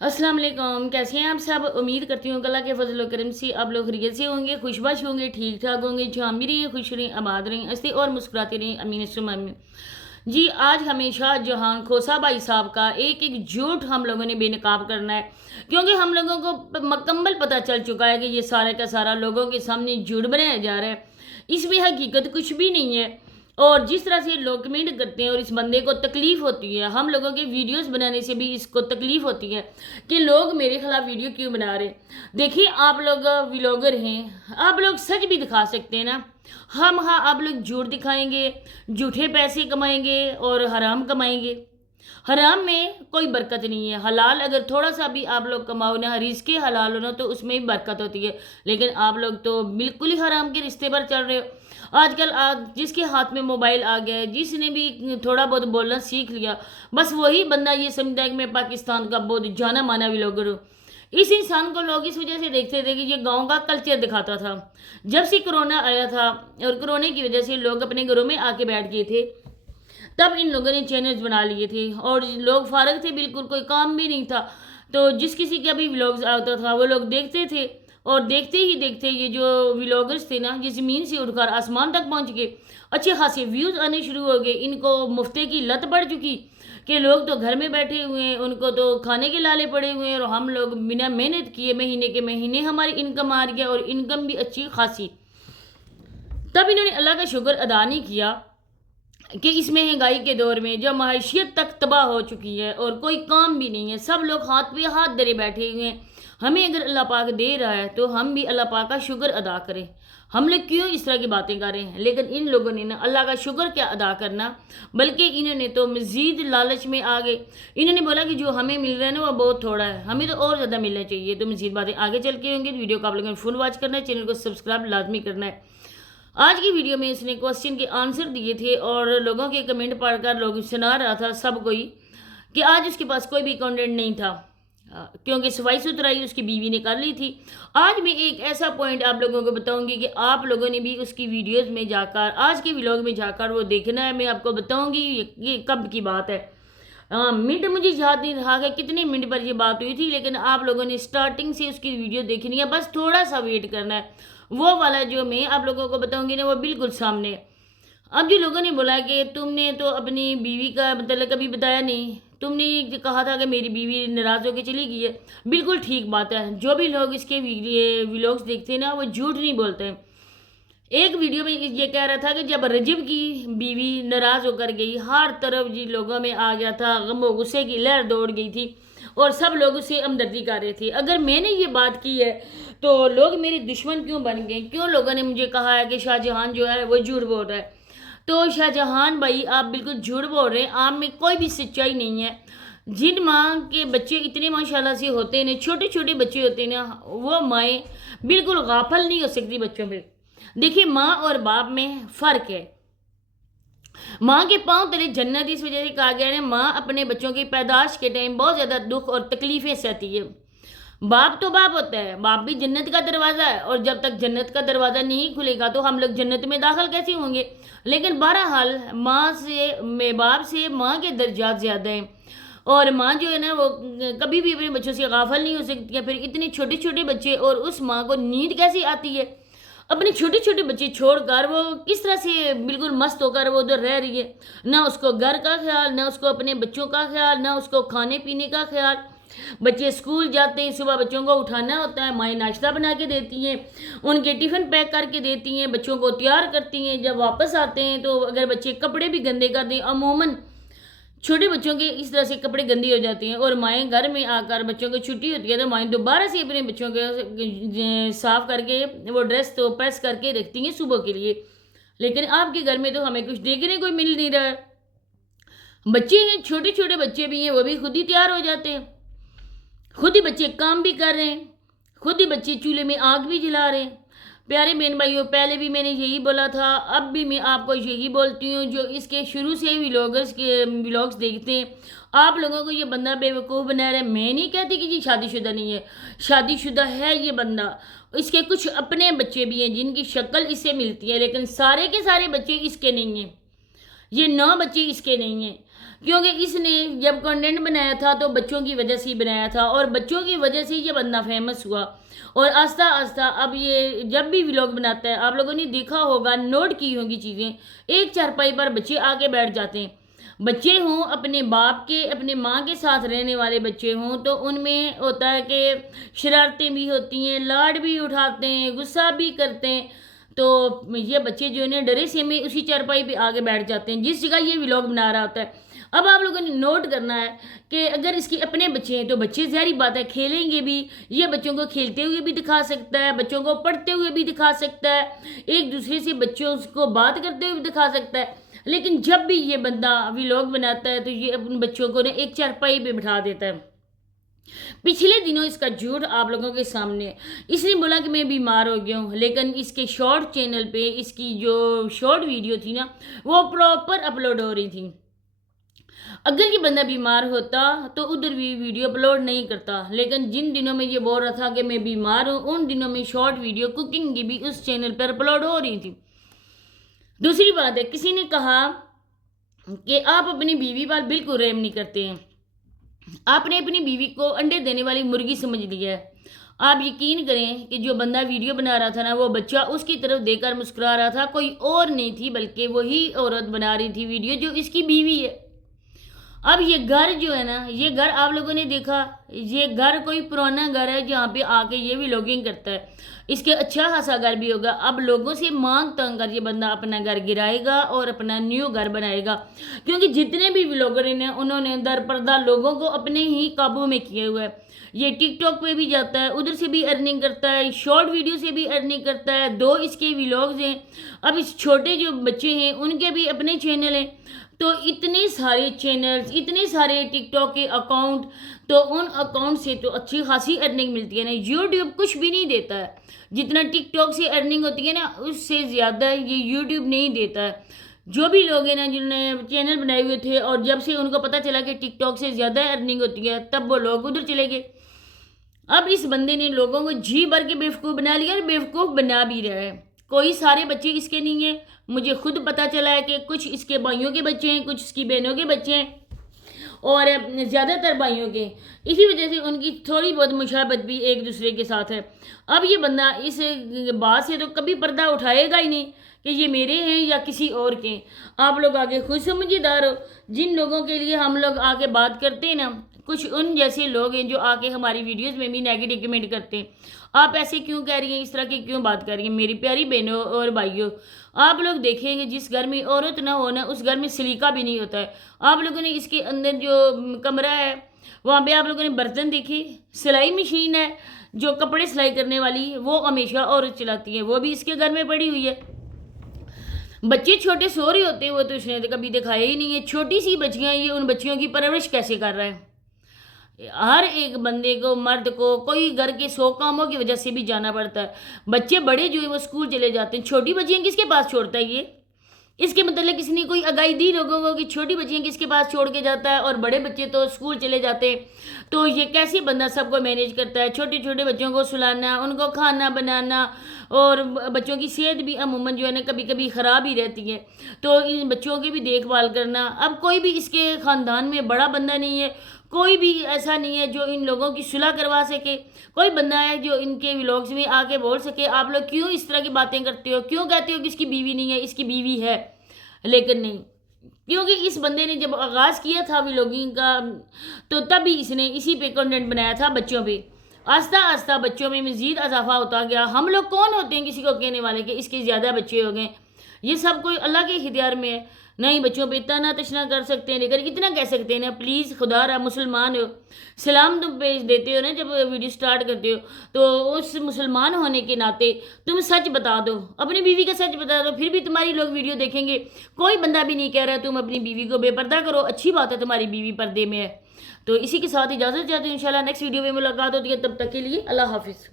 अस्सलाम वालेकुम। कैसे हैं आप सब? उम्मीद करती हूँ कि अल्लाह के फजल व करम से आप लोग खैरियत से होंगे, खुशबाश होंगे, ठीक ठाक होंगे। जहाँ भी रहें खुश रहें, आबाद रहें, हंसते और मुस्कुराते रहें। अमीन सुम्मा अमीन। जी, आज हमेशा जहां खोसा भाई साहब का एक एक झूठ हम लोगों ने बेनकाब करना है, क्योंकि हम लोगों को मुकम्मल पता चल चुका है कि ये सारा का सारा लोगों के सामने झूठ बनाया जा रहा है। इसमें हकीकत कुछ भी नहीं है। और जिस तरह से लोग कमेंट करते हैं और इस बंदे को तकलीफ होती है, हम लोगों के वीडियोस बनाने से भी इसको तकलीफ होती है कि लोग मेरे खिलाफ वीडियो क्यों बना रहे। देखिए, आप लोग व्लॉगर हैं, आप लोग सच भी दिखा सकते हैं ना। हम हाँ, आप लोग झूठ दिखाएंगे, झूठे पैसे कमाएंगे और हराम कमाएंगे। हराम में कोई बरकत नहीं है। हलाल अगर थोड़ा सा भी आप लोग कमाओ ना, रिस्क हलाल हो ना, तो उसमें भी बरकत होती है। लेकिन आप लोग तो बिल्कुल ही हराम के रिश्ते पर चल रहे हो। आजकल जिसके हाथ में मोबाइल आ गया है, जिसने भी थोड़ा बहुत बोलना सीख लिया, बस वही बंदा ये समझता है कि मैं पाकिस्तान का बहुत जाना माना व्लॉगर हूँ। इस इंसान को लोग इस वजह से देखते थे कि ये गांव का कल्चर दिखाता था। जब से कोरोना आया था और कोरोना की वजह से लोग अपने घरों में आके बैठ गए थे, तब इन लोगों ने चैनल्स बना लिए थे और लोग फारग थे, बिल्कुल कोई काम भी नहीं था। तो जिस किसी का भी व्लॉग्स आता था वो लोग देखते थे, और देखते ही देखते ये जो व्लॉगर्स थे ना, ये ज़मीन से उठकर आसमान तक पहुंच गए। अच्छे खासे व्यूज़ आने शुरू हो गए। इनको मुफ्ते की लत पड़ चुकी कि लोग तो घर में बैठे हुए हैं, उनको तो खाने के लाले पड़े हुए हैं, और हम लोग बिना मेहनत किए महीने के महीने हमारी इनकम आ रही है, और इनकम भी अच्छी खासी। तब इन्होंने अल्लाह का शुक्र अदा नहीं किया कि इस महंगाई के दौर में जब माशियत तक तबाह हो चुकी है और कोई काम भी नहीं है, सब लोग हाथ पे हाथ धरे बैठे हुए हैं। हमें अगर अल्लाह पाक दे रहा है तो हम भी अल्लाह पाक का शुक्र अदा करें। हम लोग क्यों इस तरह की बातें कर रहे हैं? लेकिन इन लोगों ने ना अल्लाह का शुक्र क्या अदा करना, बल्कि इन्होंने तो मज़ीद लालच में आ गए। इन्होंने बोला कि जो हमें मिल रहा है ना वो बहुत थोड़ा है, हमें तो और ज़्यादा मिलना चाहिए। तो मज़ीद बातें आगे चल के होंगी। वीडियो को आप लोगों ने फुल वॉच करना है, चैनल को सब्सक्राइब लाजमी करना है। आज की वीडियो में इसने क्वेश्चन के आंसर दिए थे और लोगों के कमेंट पढ़कर लोग सुना रहा था सब कोई कि आज उसके पास कोई भी कंटेंट नहीं था, क्योंकि सफाई सुथराई उसकी बीवी ने कर ली थी। आज मैं एक ऐसा पॉइंट आप लोगों को बताऊंगी कि आप लोगों ने भी उसकी वीडियोस में जाकर, आज के व्लॉग में जाकर वो देखना है। मैं आपको बताऊंगी ये कब की बात है। मिनट मुझे याद नहीं रहा कि कितने मिनट पर ये बात हुई थी, लेकिन आप लोगों ने स्टार्टिंग से उसकी वीडियो देखनी है, बस थोड़ा सा वेट करना है। वो वाला जो मैं आप लोगों को बताऊंगी ना, वो बिल्कुल सामने है। अब जो लोगों ने बोला कि तुमने तो अपनी बीवी का मतलब कभी बताया नहीं, तुमने ये कहा था कि मेरी बीवी नाराज़ होकर चली गई है। बिल्कुल ठीक बात है। जो भी लोग इसके व्लॉग्स देखते हैं ना, वो झूठ नहीं बोलते हैं। एक वीडियो में ये कह रहा था कि जब रजब की बीवी नाराज होकर गई, हर तरफ जी लोगों में आ गया था, गम और गुस्से की लहर दौड़ गई थी और सब लोग उससे हमदर्दी कर रहे थे। अगर मैंने ये बात की है तो लोग मेरे दुश्मन क्यों बन गए? क्यों लोगों ने मुझे कहा है कि शाहजहां जो है वो झूठ बोल रहा है? तो शाहजहां भाई, आप बिल्कुल झूठ बोल रहे हैं। आप में कोई भी सच्चाई नहीं है। जिन माँ के बच्चे इतने माशाल्लाह से होते हैं ना, छोटे छोटे बच्चे होते हैं ना, वो माएँ बिल्कुल गाफल नहीं हो सकती बच्चों पे। देखिए, माँ और बाप में फ़र्क है। माँ के पांव तले जन्नत इस वजह से कहा गया है, माँ अपने बच्चों की पैदाश के टाइम बहुत ज़्यादा दुख और तकलीफ़ें सहती है। बाप तो बाप होता है, बाप भी जन्नत का दरवाज़ा है, और जब तक जन्नत का दरवाज़ा नहीं खुलेगा तो हम लोग जन्नत में दाखिल कैसे होंगे? लेकिन बहरहाल माँ से बाप से माँ के दर्जात ज़्यादा हैं। और माँ जो है ना, वो कभी भी अपने बच्चों से गाफिल नहीं हो सकती है। फिर इतने छोटे छोटे बच्चे, और उस माँ को नींद कैसी आती है? अपने छोटे छोटे बच्चे छोड़कर वो किस तरह से बिल्कुल मस्त होकर वो उधर रह रही है। ना उसको घर का ख्याल, ना उसको अपने बच्चों का ख्याल, ना उसको खाने पीने का ख्याल। बच्चे स्कूल जाते हैं, सुबह बच्चों को उठाना होता है, माएँ नाश्ता बना के देती हैं, उनके टिफ़िन पैक करके देती हैं, बच्चों को तैयार करती हैं। जब वापस आते हैं तो अगर बच्चे कपड़े भी गंदे कर दें, अमूमन छोटे बच्चों के इस तरह से कपड़े गंदे हो जाते हैं, और माएँ घर में आकर, बच्चों की छुट्टी होती है तो माएँ दोबारा से अपने बच्चों के साफ करके वो ड्रेस तो प्रेस करके रखती हैं सुबह के लिए। लेकिन आपके घर में तो हमें कुछ देखने को मिल नहीं रहा है। बच्चे हैं, छोटे छोटे बच्चे भी हैं, वो भी खुद ही तैयार हो जाते हैं, खुद ही बच्चे काम भी कर रहे हैं, खुद ही बच्चे चूल्हे में आग भी जला रहे हैं। प्यारे बहन भाइयों, पहले भी मैंने यही बोला था, अब भी मैं आपको यही बोलती हूँ। जो इसके शुरू से ही व्लॉगर्स के व्लॉग्स देखते हैं, आप लोगों को ये बंदा बेवकूफ़ बना रहा है। मैं नहीं कहती कि जी शादीशुदा नहीं है, शादीशुदा है ये बंदा। इसके कुछ अपने बच्चे भी हैं जिनकी शक्ल इससे मिलती है, लेकिन सारे के सारे बच्चे इसके नहीं हैं। ये 9 बच्चे इसके नहीं हैं। کیونکہ اس نے جب کنٹینٹ بنایا تھا تو بچوں کی وجہ سے ہی بنایا تھا، اور بچوں کی وجہ سے یہ بندہ فیمس ہوا، اور آہستہ آہستہ اب یہ جب بھی ولاگ بناتا ہے، آپ لوگوں نے دیکھا ہوگا، نوٹ کی ہوں گی چیزیں، ایک چارپائی پر بچے آ کے بیٹھ جاتے ہیں، بچے ہوں اپنے باپ کے اپنے ماں کے ساتھ رہنے والے بچے ہوں تو ان میں ہوتا ہے کہ شرارتیں بھی ہوتی ہیں، لاڈ بھی اٹھاتے ہیں، غصہ بھی کرتے ہیں، تو یہ بچے جو ہے ڈرے سے میں اسی چارپائی پہ آگے بیٹھ جاتے ہیں جس جگہ یہ ولاگ بنا رہا ہوتا ہے۔ اب آپ لوگوں نے نوٹ کرنا ہے کہ اگر اس کے اپنے بچے ہیں تو بچے ظاہری بات ہے کھیلیں گے بھی، یہ بچوں کو کھیلتے ہوئے بھی دکھا سکتا ہے، بچوں کو پڑھتے ہوئے بھی دکھا سکتا ہے، ایک دوسرے سے بچوں کو بات کرتے ہوئے بھی دکھا سکتا ہے، لیکن جب بھی یہ بندہ ولاگ بناتا ہے تو یہ اپنے بچوں کو ایک چارپائی پہ بٹھا دیتا ہے۔ پچھلے دنوں اس کا جھوٹ آپ لوگوں کے سامنے، اس نے بولا کہ میں بیمار ہو گیا ہوں، لیکن اس کے شارٹ چینل پہ اس کی جو شارٹ ویڈیو تھی نا وہ پراپر اپلوڈ ہو رہی تھی۔ اگر یہ بندہ بیمار ہوتا تو ادھر بھی ویڈیو اپلوڈ نہیں کرتا، لیکن جن دنوں میں یہ بول رہا تھا کہ میں بیمار ہوں ان دنوں میں شارٹ ویڈیو کوکنگ کی بھی اس چینل پر اپلوڈ ہو رہی تھی۔ دوسری بات ہے، کسی نے کہا کہ آپ اپنی بیوی پر بالکل رحم نہیں کرتے ہیں، آپ نے اپنی بیوی کو انڈے دینے والی مرغی سمجھ لیا ہے۔ آپ یقین کریں کہ جو بندہ ویڈیو بنا رہا تھا نا وہ بچہ اس کی طرف دیکھ کر مسکرا رہا تھا، کوئی اور نہیں تھی بلکہ وہی عورت بنا رہی تھی ویڈیو جو اس کی بیوی ہے۔ اب یہ گھر جو ہے نا، یہ گھر آپ لوگوں نے دیکھا، یہ گھر کوئی پرانا گھر ہے جہاں پہ آ کے یہ ولاگنگ کرتا ہے، اس کے اچھا خاصا گھر بھی ہوگا، اب لوگوں سے مانگ تنگ کر یہ بندہ اپنا گھر گرائے گا اور اپنا نیو گھر بنائے گا، کیونکہ جتنے بھی ولاگر ہیں انہوں نے در پردہ لوگوں کو اپنے ہی قابو میں کیے ہوئے ہے۔ یہ ٹک ٹاک پہ بھی جاتا ہے، ادھر سے بھی ارننگ کرتا ہے، شارٹ ویڈیو سے بھی ارننگ کرتا ہے، 2 اس کے ولاگز ہیں، اب اس چھوٹے جو بچے ہیں ان کے بھی اپنے چینل ہیں، تو اتنے سارے چینلز، اتنے سارے ٹک ٹاک کے اکاؤنٹ، تو ان اکاؤنٹ سے تو اچھی خاصی ارننگ ملتی ہے نا، یوٹیوب کچھ بھی نہیں دیتا ہے، جتنا ٹک ٹاک سے ارننگ ہوتی ہے نا اس سے زیادہ یہ یوٹیوب نہیں دیتا ہے۔ جو بھی لوگ ہیں نا جنہوں نے چینل بنائے ہوئے تھے اور جب سے ان کو پتہ چلا کہ ٹک ٹاک سے زیادہ ارننگ ہوتی ہے تب وہ لوگ ادھر چلے گئے۔ اب اس بندے نے لوگوں کو جی بھر کے بیوقوف بنا لیا اور بیوقوف بنا بھی رہا ہے۔ کوئی سارے بچے اس کے نہیں ہیں، مجھے خود پتہ چلا ہے کہ کچھ اس کے بھائیوں کے بچے ہیں، کچھ اس کی بہنوں کے بچے ہیں، اور زیادہ تر بھائیوں کے، اسی وجہ سے ان کی تھوڑی بہت مشابہت بھی ایک دوسرے کے ساتھ ہے۔ اب یہ بندہ اس بات سے تو کبھی پردہ اٹھائے گا ہی نہیں کہ یہ میرے ہیں یا کسی اور کے۔ آپ لوگ آگے خود سمجھدار ہو، جن لوگوں کے لیے ہم لوگ آ کے بات کرتے ہیں نا، کچھ ان جیسے لوگ ہیں جو آ کے ہماری ویڈیوز میں بھی نیگیٹو کمنٹ کرتے ہیں، آپ ایسے کیوں کہہ رہی ہیں، اس طرح کی کیوں بات کر رہی ہیں؟ میری پیاری بہنوں اور بھائیوں، آپ لوگ دیکھیں گے جس گھر میں عورت نہ ہونا اس گھر میں سلیقہ بھی نہیں ہوتا ہے۔ آپ لوگوں نے اس کے اندر جو کمرہ ہے وہاں پہ آپ لوگوں نے برتن دیکھے، سلائی مشین ہے جو کپڑے سلائی کرنے والی، وہ ہمیشہ عورت چلاتی ہے، وہ بھی اس کے گھر میں پڑی ہوئی ہے۔ بچے چھوٹے سو رہے ہوتے ہیں وہ تو اس نے کبھی دکھایا ہی نہیں ہے، چھوٹی سی بچیاں، یہ ان بچیوں کی پرورش کیسے کر رہا ہے؟ ہر ایک بندے کو، مرد کو، کوئی گھر کے 100 کاموں کی وجہ سے بھی جانا پڑتا ہے، بچے بڑے جو ہے وہ سکول چلے جاتے ہیں، چھوٹی بچیاں کس کے پاس چھوڑتا ہے یہ؟ اس کے متعلق کسی نے کوئی آگاہی دی لوگوں کو کہ چھوٹی بچیاں کس کے پاس چھوڑ کے جاتا ہے اور بڑے بچے تو سکول چلے جاتے ہیں؟ تو یہ کیسے بندہ سب کو مینیج کرتا ہے؟ چھوٹے چھوٹے بچوں کو سلانا، ان کو کھانا بنانا، اور بچوں کی صحت بھی عموماً جو ہے نا کبھی کبھی خراب ہی رہتی ہے، تو ان بچوں کی بھی دیکھ بھال کرنا۔ اب کوئی بھی اس کے خاندان میں بڑا بندہ نہیں ہے، کوئی بھی ایسا نہیں ہے جو ان لوگوں کی صلح کروا سکے، کوئی بندہ ہے جو ان کے ولاگز میں آ کے بول سکے آپ لوگ کیوں اس طرح کی باتیں کرتے ہو، کیوں کہتے ہو کہ اس کی بیوی نہیں ہے، اس کی بیوی ہے، لیکن نہیں، کیونکہ اس بندے نے جب آغاز کیا تھا ولاگنگ کا تو تب ہی اس نے اسی پہ کنٹینٹ بنایا تھا بچوں پہ، آہستہ آہستہ بچوں میں مزید اضافہ ہوتا گیا۔ ہم لوگ کون ہوتے ہیں کسی کو کہنے والے کہ اس کے زیادہ بچے ہو گئے؟ یہ سب کوئی اللہ کے اختیار میں ہے، نہیں بچوں پہ اتنا تشنا کر سکتے ہیں، لیکن اتنا کہہ سکتے ہیں نا پلیز خدا را مسلمان ہو، سلام تم پیش دیتے ہو نا جب ویڈیو سٹارٹ کرتے ہو تو اس مسلمان ہونے کے ناطے تم سچ بتا دو، اپنی بیوی کا سچ بتا دو، پھر بھی تمہاری لوگ ویڈیو دیکھیں گے۔ کوئی بندہ بھی نہیں کہہ رہا تم اپنی بیوی کو بے پردہ کرو، اچھی بات ہے تمہاری بیوی پردے میں ہے۔ تو اسی کے ساتھ اجازت چاہتے ہیں، انشاءاللہ نیکسٹ ویڈیو میں ملاقات ہوتی ہے، تب تک کے لیے اللہ حافظ۔